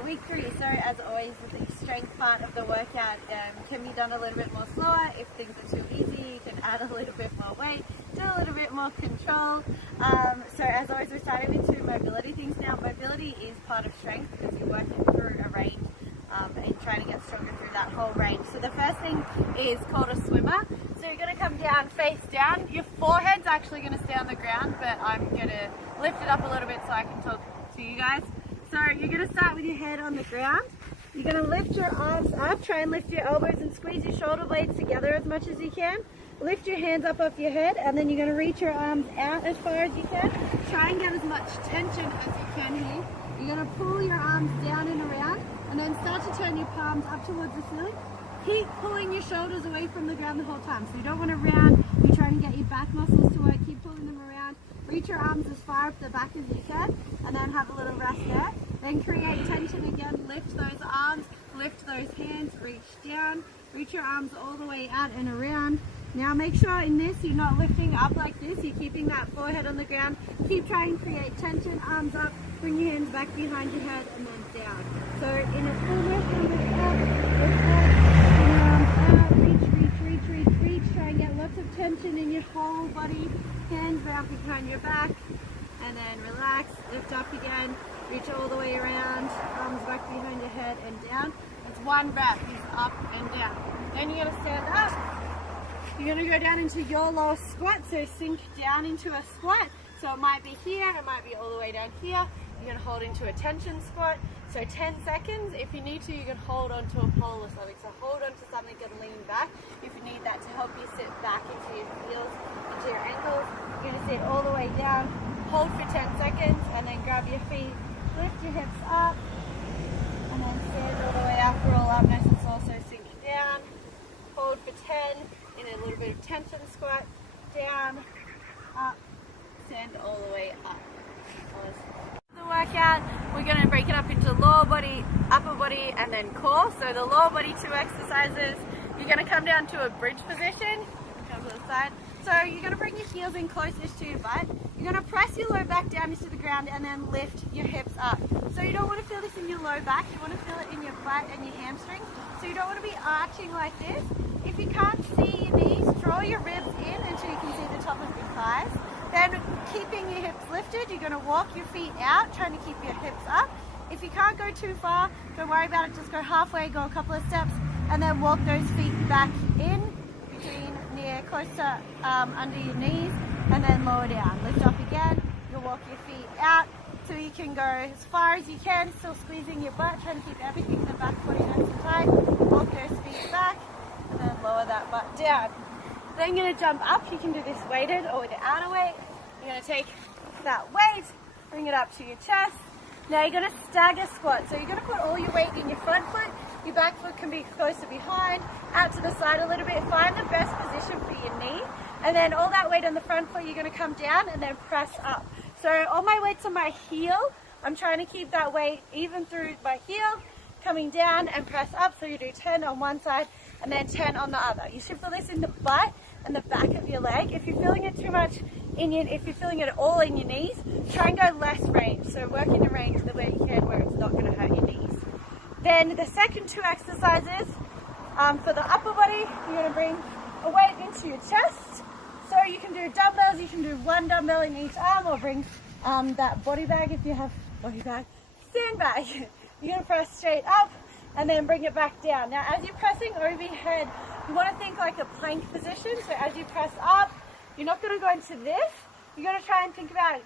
week 3, so as always the strength part of the workout can be done a little bit more slower. If things are too easy, you can add a little bit more weight, do a little bit more control. So as always, we're starting with 2 mobility things now. Mobility is part of strength because you're working through a range and trying to get stronger through that whole range. So the first thing is called a swimmer. So you're going to come down, face down. Your forehead's actually going to stay on the ground, but I'm going to lift it up a little bit so I can talk to you guys. So you're going to start with your head on the ground. You're going to lift your arms up, try and lift your elbows and squeeze your shoulder blades together as much as you can. Lift your hands up off your head, and then you're going to reach your arms out as far as you can. Try and get as much tension as you can here. You're going to pull your arms down and around, and then start to turn your palms up towards the ceiling. Keep pulling your shoulders away from the ground the whole time. So you don't want to round, you're trying to get your back muscles to work, keep pulling them around. Reach your arms as far up the back as you can, and then have a little rest there. Then create tension again, lift those arms, lift those hands, reach down, reach your arms all the way out and around. Now make sure in this you're not lifting up like this, you're keeping that forehead on the ground. Keep trying to create tension, arms up, bring your hands back behind your head and then down. So in a full lift, up, reach, try and get lots of tension in your whole body, hands round behind your back, and then relax, lift up again, reach all the way around, arms back behind your head and down. It's 1 rep, is up and down. Then you're going to stand up. You're going to go down into your lower squat, so sink down into a squat. So it might be here, it might be all the way down here. You're going to hold into a tension squat. So 10 seconds. If you need to, you can hold onto a pole or something. So hold onto something and lean back if you need that to help you sit back into your heels, into your ankles. You're going to sit all the way down, hold for 10 seconds, and then grab your feet, lift your hips up, and then stand all the way up, roll up nice and slow, so sink down, hold for 10, in a little bit of tension squat, down, up, stand all the way up. The workout, we're going to break it up into lower body, upper body, and then core. So the lower body 2 exercises, you're going to come down to a bridge position, come to the side. So you're going to bring your heels in closest to your butt. You're going to press your low back down into the ground and then lift your hips up. So you don't want to feel this in your low back, you want to feel it in your butt and your hamstrings. So you don't want to be arching like this. If you can't see your knees, draw your ribs in until you can see the top of your thighs. Then keeping your hips lifted, you're going to walk your feet out, trying to keep your hips up. If you can't go too far, don't worry about it, just go halfway, go a couple of steps, and then walk those feet back in, between near, close to under your knees, and then lower down. Lift up again, you'll walk your feet out, so you can go as far as you can, still squeezing your butt, trying to keep everything in the back body nice and tight. Walk those feet back, and then lower that butt down. Then you're going to jump up. You can do this weighted or without a weight. You're going to take that weight, bring it up to your chest. Now you're going to stagger squat. So you're going to put all your weight in your front foot. Your back foot can be closer behind, out to the side a little bit. Find the best position for your knee. And then all that weight on the front foot, you're going to come down and then press up. So all my weight's on my heel. I'm trying to keep that weight even through my heel, coming down and press up. So you do 10 on one side and then 10 on the other. You should feel this in the butt and the back of your leg. If you're feeling it too much if you're feeling it all in your knees, try and go less range. So work in a range the way you can where it's not going to hurt your knees. Then the second 2 exercises, for the upper body, you're going to bring a weight into your chest. So you can do dumbbells, you can do 1 dumbbell in each arm, or bring that body bag if you have body bag, sandbag. You're going to press straight up and then bring it back down. Now as you're pressing over your head, you want to think like a plank position. So as you press up, you're not going to go into this. You're going to try and think about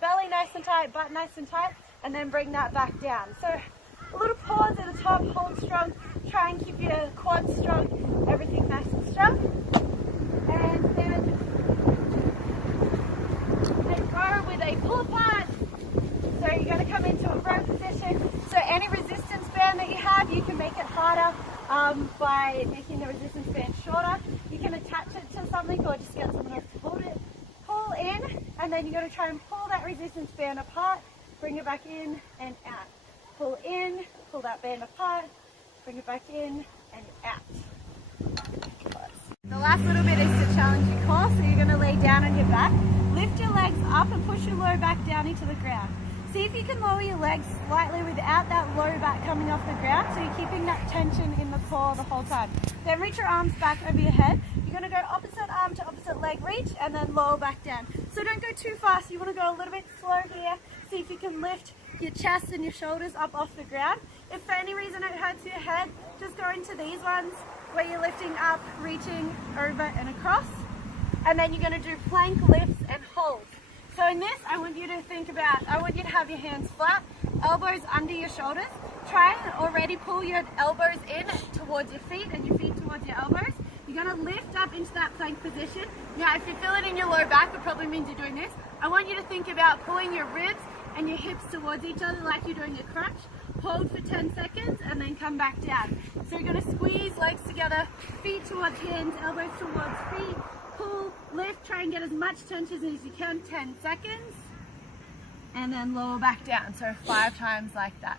belly nice and tight, butt nice and tight, and then bring that back down. So a little pause at the top, hold strong, try and keep your quads strong, everything nice and strong. And then go with a pull apart. So you're going to come into a row position. So any resistance band that you have, you can make it harder by making the resistance band shorter. You can attach it to something or just get someone else to hold it. Pull in, and then you're going to try and pull that resistance band apart, bring it back in and out. Pull in, pull that band apart, bring it back in and out. The last little bit is to challenge your core, so you're going to lay down on your back, lift your legs up and push your lower back down into the ground. See if you can lower your legs slightly without that low back coming off the ground, so you're keeping that tension in the core the whole time. Then reach your arms back over your head. You're going to go opposite arm to opposite leg reach and then lower back down. So don't go too fast, you want to go a little bit slow here. See if you can lift your chest and your shoulders up off the ground. If for any reason it hurts your head, just go into these ones where you're lifting up, reaching over and across. And then you're going to do plank lifts and holds. So in this, I want you to have your hands flat, elbows under your shoulders. Try and already pull your elbows in towards your feet and your feet towards your elbows. You're going to lift up into that plank position. Now, if you feel it in your low back, it probably means you're doing this. I want you to think about pulling your ribs and your hips towards each other like you're doing a crunch. Hold for 10 seconds and then come back down. So you're going to squeeze legs together, feet towards hands, elbows towards feet. Pull, lift, try and get as much tension as you can, 10 seconds. And then lower back down, so 5 times like that.